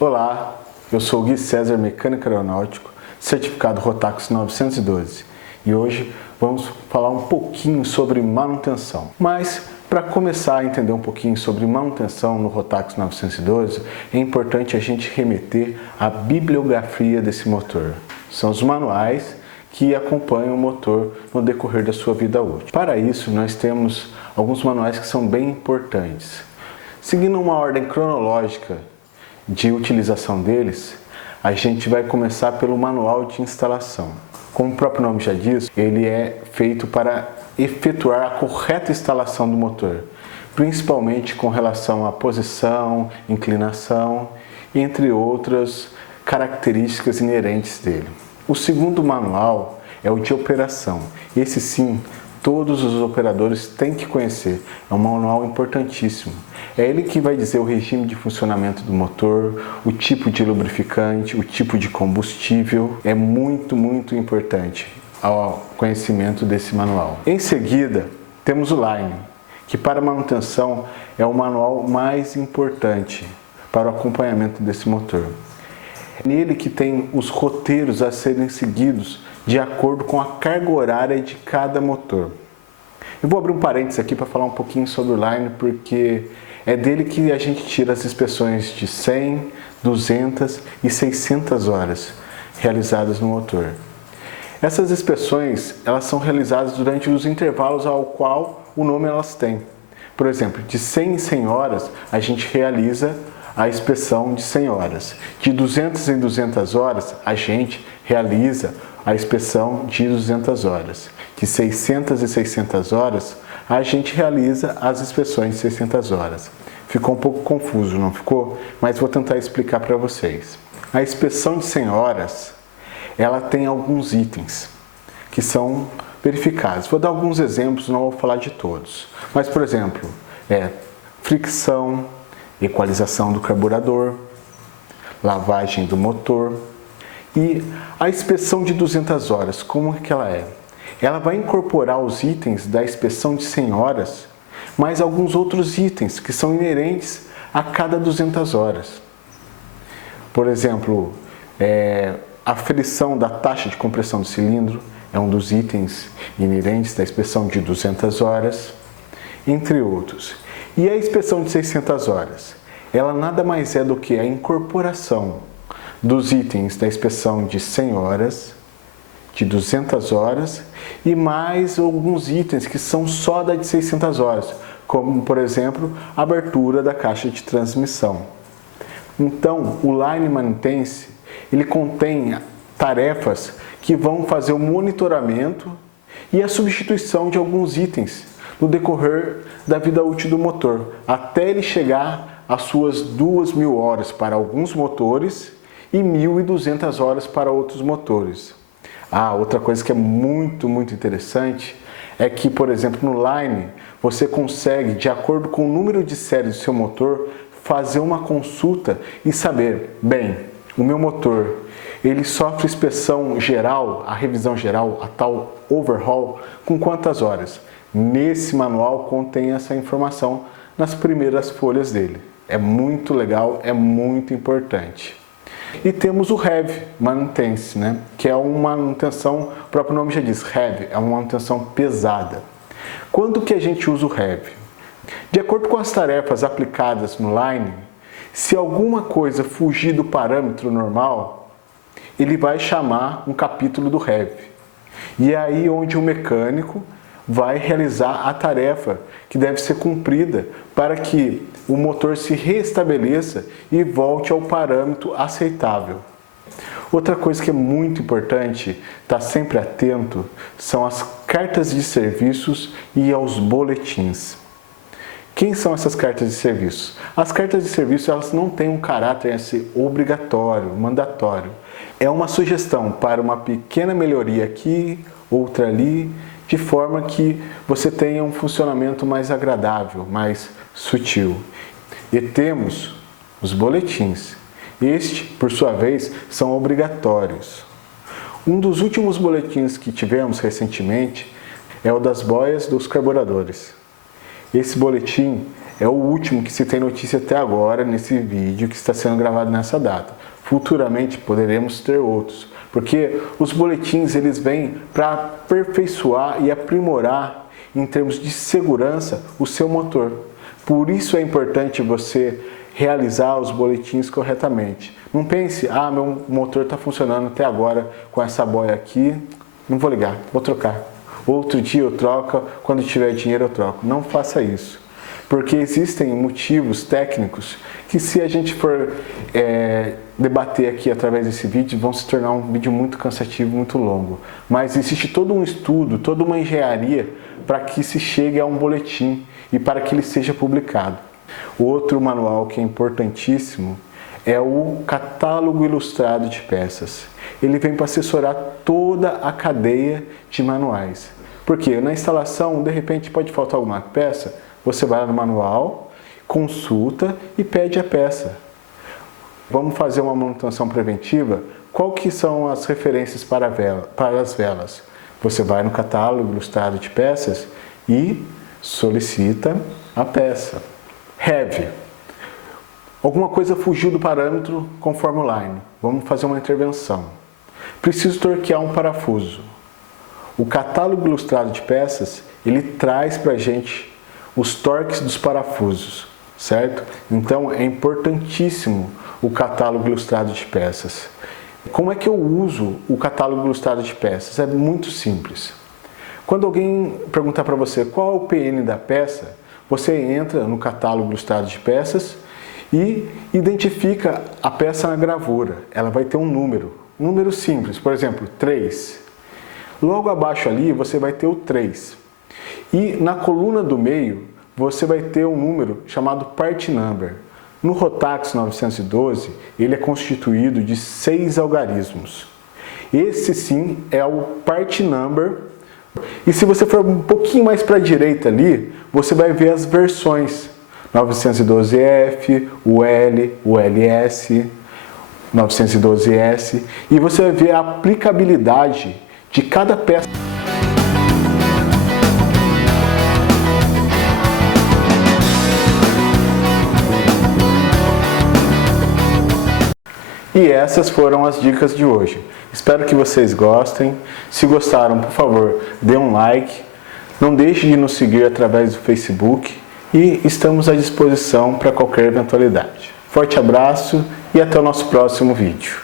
Olá, eu sou o Gui César, mecânico aeronáutico, certificado Rotax 912 e hoje vamos falar um pouquinho sobre manutenção. Mas para começar a entender um pouquinho sobre manutenção no Rotax 912, é importante a gente remeter à bibliografia desse motor. São os manuais que acompanham o motor no decorrer da sua vida útil. Para isso, nós temos alguns manuais que são bem importantes. Seguindo uma ordem cronológica de utilização deles, a gente vai começar pelo manual de instalação. Como o próprio nome já diz, ele é feito para efetuar a correta instalação do motor, principalmente com relação à posição, inclinação, entre outras características inerentes dele. O segundo manual é o de operação. Esse sim, todos os operadores têm que conhecer. É um manual importantíssimo. É ele que vai dizer o regime de funcionamento do motor, o tipo de lubrificante, o tipo de combustível. É muito importante o conhecimento desse manual. Em seguida, temos o Line, que para manutenção é o manual mais importante para o acompanhamento desse motor. É nele que tem os roteiros a serem seguidos de acordo com a carga horária de cada motor. Eu vou abrir um parênteses aqui para falar um pouquinho sobre o Line, porque é dele que a gente tira as inspeções de 100, 200 e 600 horas realizadas no motor. Essas inspeções, elas são realizadas durante os intervalos ao qual o nome elas têm. Por exemplo, de 100 em 100 horas, a gente realiza a inspeção de 100 horas. De 200 em 200 horas, a gente realiza a inspeção de 200 horas. De 600 em 600 horas, a gente realiza as inspeções de 600 horas. Ficou um pouco confuso, não ficou? Mas vou tentar explicar para vocês. A inspeção de 100 horas, ela tem alguns itens que são verificados. Vou dar alguns exemplos, não vou falar de todos. Mas, por exemplo, fricção, equalização do carburador, lavagem do motor. E a inspeção de 200 horas, como que ela é? Ela vai incorporar os itens da inspeção de 100 horas, mais alguns outros itens que são inerentes a cada 200 horas. Por exemplo, a aferição da taxa de compressão do cilindro é um dos itens inerentes da inspeção de 200 horas, entre outros. E a inspeção de 600 horas? Ela nada mais é do que a incorporação dos itens da inspeção de 100 horas, de 200 horas e mais alguns itens que são só da de 600 horas, como, por exemplo, a abertura da caixa de transmissão. Então, o Line Maintenance, ele contém tarefas que vão fazer o monitoramento e a substituição de alguns itens no decorrer da vida útil do motor, até ele chegar às suas 2.000 horas para alguns motores e 1.200 horas para outros motores. Outra coisa que é muito interessante é que, por exemplo, no Line, você consegue, de acordo com o número de série do seu motor, fazer uma consulta e saber, bem, o meu motor, ele sofre inspeção geral, a revisão geral, a tal overhaul, com quantas horas? Nesse manual contém essa informação nas primeiras folhas dele. É muito legal, é muito importante. E temos o Heavy Maintenance, que é uma manutenção, o próprio nome já diz, Heavy, é uma manutenção pesada. Quando que a gente usa o Heavy? De acordo com as tarefas aplicadas no Line, se alguma coisa fugir do parâmetro normal, ele vai chamar um capítulo do Heavy. E é aí onde o mecânico vai realizar a tarefa que deve ser cumprida para que o motor se restabeleça e volte ao parâmetro aceitável. Outra coisa que é muito importante, estar sempre atento, são as cartas de serviços e aos boletins. Quem são essas cartas de serviço? As cartas de serviço, elas não têm um caráter obrigatório, mandatório. É uma sugestão para uma pequena melhoria aqui, outra ali, de forma que você tenha um funcionamento mais agradável, mais sutil. E temos os boletins. Este, por sua vez, são obrigatórios. Um dos últimos boletins que tivemos recentemente é o das boias dos carburadores. Esse boletim é o último que se tem notícia até agora nesse vídeo que está sendo gravado nessa data. Futuramente poderemos ter outros, porque os boletins eles vêm para aperfeiçoar e aprimorar em termos de segurança o seu motor. Por isso é importante você realizar os boletins corretamente. Não pense, meu motor está funcionando até agora com essa boia aqui, não vou ligar, vou trocar. Outro dia eu troco, quando tiver dinheiro eu troco. Não faça isso, porque existem motivos técnicos que, se a gente for debater aqui através desse vídeo, vão se tornar um vídeo muito cansativo, muito longo. Mas existe todo um estudo, toda uma engenharia para que se chegue a um boletim e para que ele seja publicado. Outro manual que é importantíssimo é o Catálogo Ilustrado de Peças. Ele vem para assessorar toda a cadeia de manuais. Porque na instalação, de repente, pode faltar alguma peça, você vai lá no manual, consulta e pede a peça. Vamos fazer uma manutenção preventiva? Qual que são as referências para as velas? Você vai no Catálogo Ilustrado de Peças e solicita a peça. Heavy. Alguma coisa fugiu do parâmetro conforme o line. Vamos fazer uma intervenção. Preciso torquear um parafuso. O Catálogo Ilustrado de Peças, ele traz para a gente os torques dos parafusos, certo? Então é importantíssimo o Catálogo Ilustrado de Peças. Como é que eu uso o Catálogo Ilustrado de Peças? É muito simples. Quando alguém perguntar para você qual é o PN da peça, você entra no Catálogo Ilustrado de Peças e identifica a peça na gravura. Ela vai ter um número simples, por exemplo, 3. Logo abaixo ali você vai ter o 3. E na coluna do meio você vai ter um número chamado Part Number. No Rotax 912 ele é constituído de 6 algarismos. Esse sim é o Part Number. E se você for um pouquinho mais para a direita ali, você vai ver as versões. 912F, o L, o LS, 912S. E você vai ver a aplicabilidade de cada peça. E essas foram as dicas de hoje. Espero que vocês gostem. Se gostaram, por favor, dê um like. Não deixe de nos seguir através do Facebook. E estamos à disposição para qualquer eventualidade. Forte abraço e até o nosso próximo vídeo.